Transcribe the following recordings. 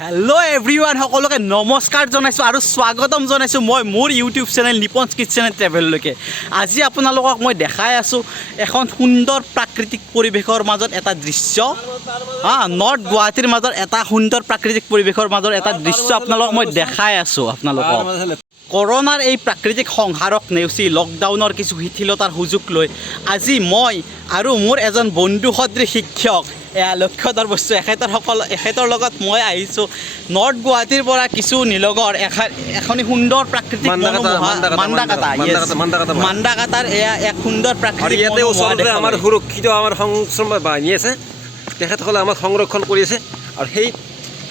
Hello everyone সকলকে নমস্কাৰ জনাইছো আৰু স্বাগতম জনাইছো মই মোৰ ইউটিউব চেনেল নিপনছ কিচেন এণ্ড ট্ৰেভেললৈকে। আজি আপোনালোকক মই দেখাই আছো এখন সুন্দৰ প্ৰাকৃতিক পৰিৱেশৰ মাজত এটা দৃশ্য নৰ্থ গুৱাহাটীৰ মাজত এটা সুন্দৰ প্ৰাকৃতিক পৰিৱেশৰ মাজত এটা দৃশ্য আপোনালোকক মই দেখাই আছো। আপোনালোকক কৰোনাৰ এই প্ৰাকৃতিক সংহাৰক নেওচি লকডাউনৰ কিছু শিথিলতাৰ সুযোগ লৈ আজি মই আৰু মোৰ এজন বন্ধু সদৃশ শিক্ষক লক্ষ্যধৰ বস্তু এখেতৰ লগত মই আহিছোঁ নৰ্থ গুৱাহাটীৰ পৰা কিছু নিলগৰ এখনি সুন্দৰ প্ৰাকৃতিক মান্দাকাটাৰ এয়া এক সুন্দৰ প্ৰাকৃতিক ওচৰতে আমাৰ সুৰক্ষিত আমাৰ সংশ্ৰম বাহিনী আছে, তেখেতসকলে আমাক সংৰক্ষণ কৰি আছে আৰু সেই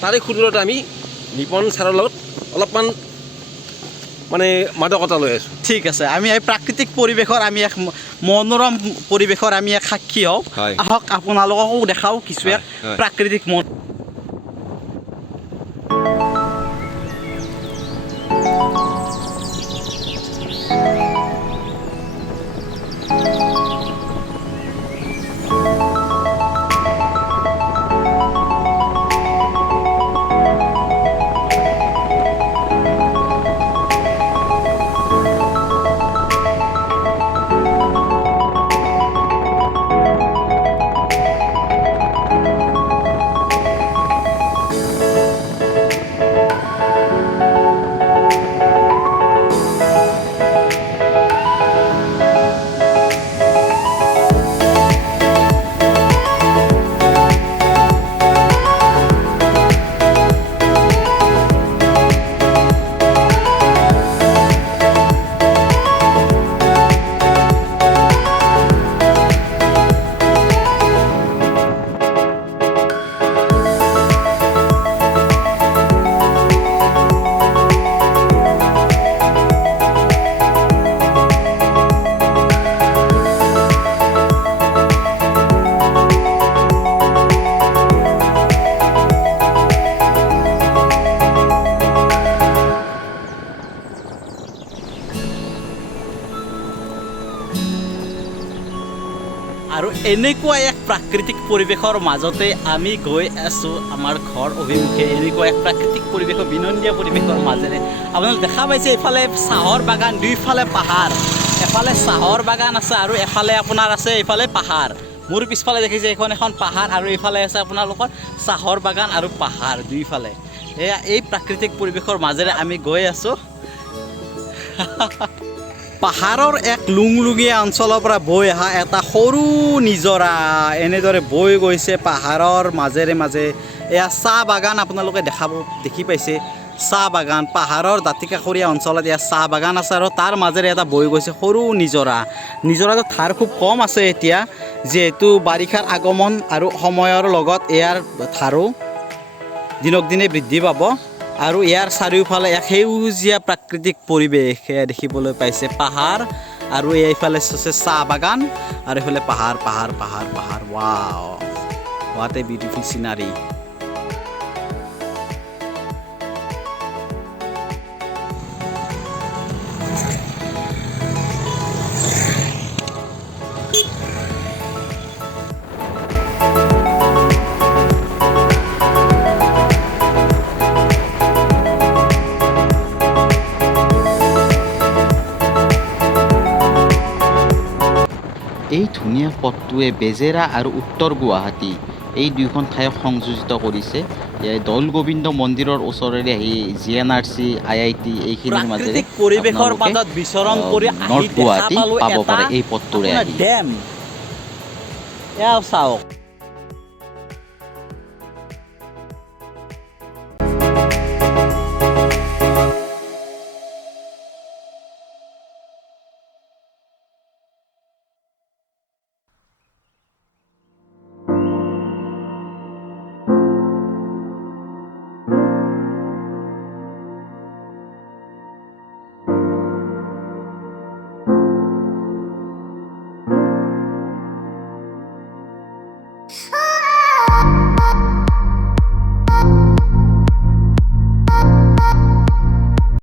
তাৰে সুদূৰতে আমি নিপন ছাৰৰ লগত অলপমান মানে মাদকতা লৈ আছোঁ। ঠিক আছে, আমি এই প্ৰাকৃতিক পৰিৱেশৰ আমি এক মনোৰম পৰিৱেশৰ আমি এক সাক্ষী হওঁ। আহক আপোনালোককো দেখাওঁ কিছু এক প্ৰাকৃতিক মন। আৰু এনেকুৱা এক প্ৰাকৃতিক পৰিৱেশৰ মাজতে আমি গৈ আছোঁ আমাৰ ঘৰ অভিমুখে। এনেকুৱা এক প্ৰাকৃতিক পৰিৱেশৰ বিনন্দীয়া পৰিৱেশৰ মাজেৰে আপোনালোকে দেখা পাইছে এইফালে চাহৰ বাগান, দুইফালে পাহাৰ, এফালে চাহৰ বাগান আছে আৰু এফালে আপোনাৰ আছে এইফালে পাহাৰ। মোৰ পিছফালে দেখিছে এইখন এখন পাহাৰ আৰু এইফালে আছে আপোনালোকৰ চাহৰ বাগান আৰু পাহাৰ দুইফালে। এয়া এই প্ৰাকৃতিক পৰিৱেশৰ মাজেৰে আমি গৈ আছোঁ। পাহাৰৰ এক লুংলুঙীয়া অঞ্চলৰ পৰা বৈ অহা এটা সৰু নিজৰা এনেদৰে বৈ গৈছে পাহাৰৰ মাজেৰে মাজে। এয়া চাহ বাগান আপোনালোকে দেখি পাইছে, চাহ বাগান পাহাৰৰ দাঁতিকাষৰীয়া অঞ্চলত এয়া চাহ বাগান আছে আৰু তাৰ মাজেৰে এটা বৈ গৈছে সৰু নিজৰা। নিজৰাটো ধাৰ খুব কম আছে এতিয়া, যিহেতু বাৰিষাৰ আগমন আৰু সময়ৰ লগত ইয়াৰ ধাৰো দিনক দিনে বৃদ্ধি পাব আৰু ইয়াৰ চাৰিওফালে এক সেউজীয়া প্ৰাকৃতিক পৰিৱেশ এয়া দেখিবলৈ পাইছে। পাহাৰ আৰু এইফালে আছে চাহ বাগান আৰু এইফালে পাহাৰ পাহাৰ পাহাৰ পাহাৰ। ৱাও, হোৱাট এ বিউটিফুল চিনাৰী। এই ধুনীয়া পথটোৱে বেজেৰা আৰু উত্তৰ গুৱাহাটী এই দুয়োখন ঠাইক সংযোজিত কৰিছে। দৌল গোবিন্দ মন্দিৰৰ ওচৰেৰে আহি GNRC IIT এইখিনিৰ মাজেৰে পৰিৱেশৰ মাজত বিচৰণ কৰি নৰ্থ গুৱাহাটী পাব পাৰে এই পথটোৰে। ডেম এয়া চাওক।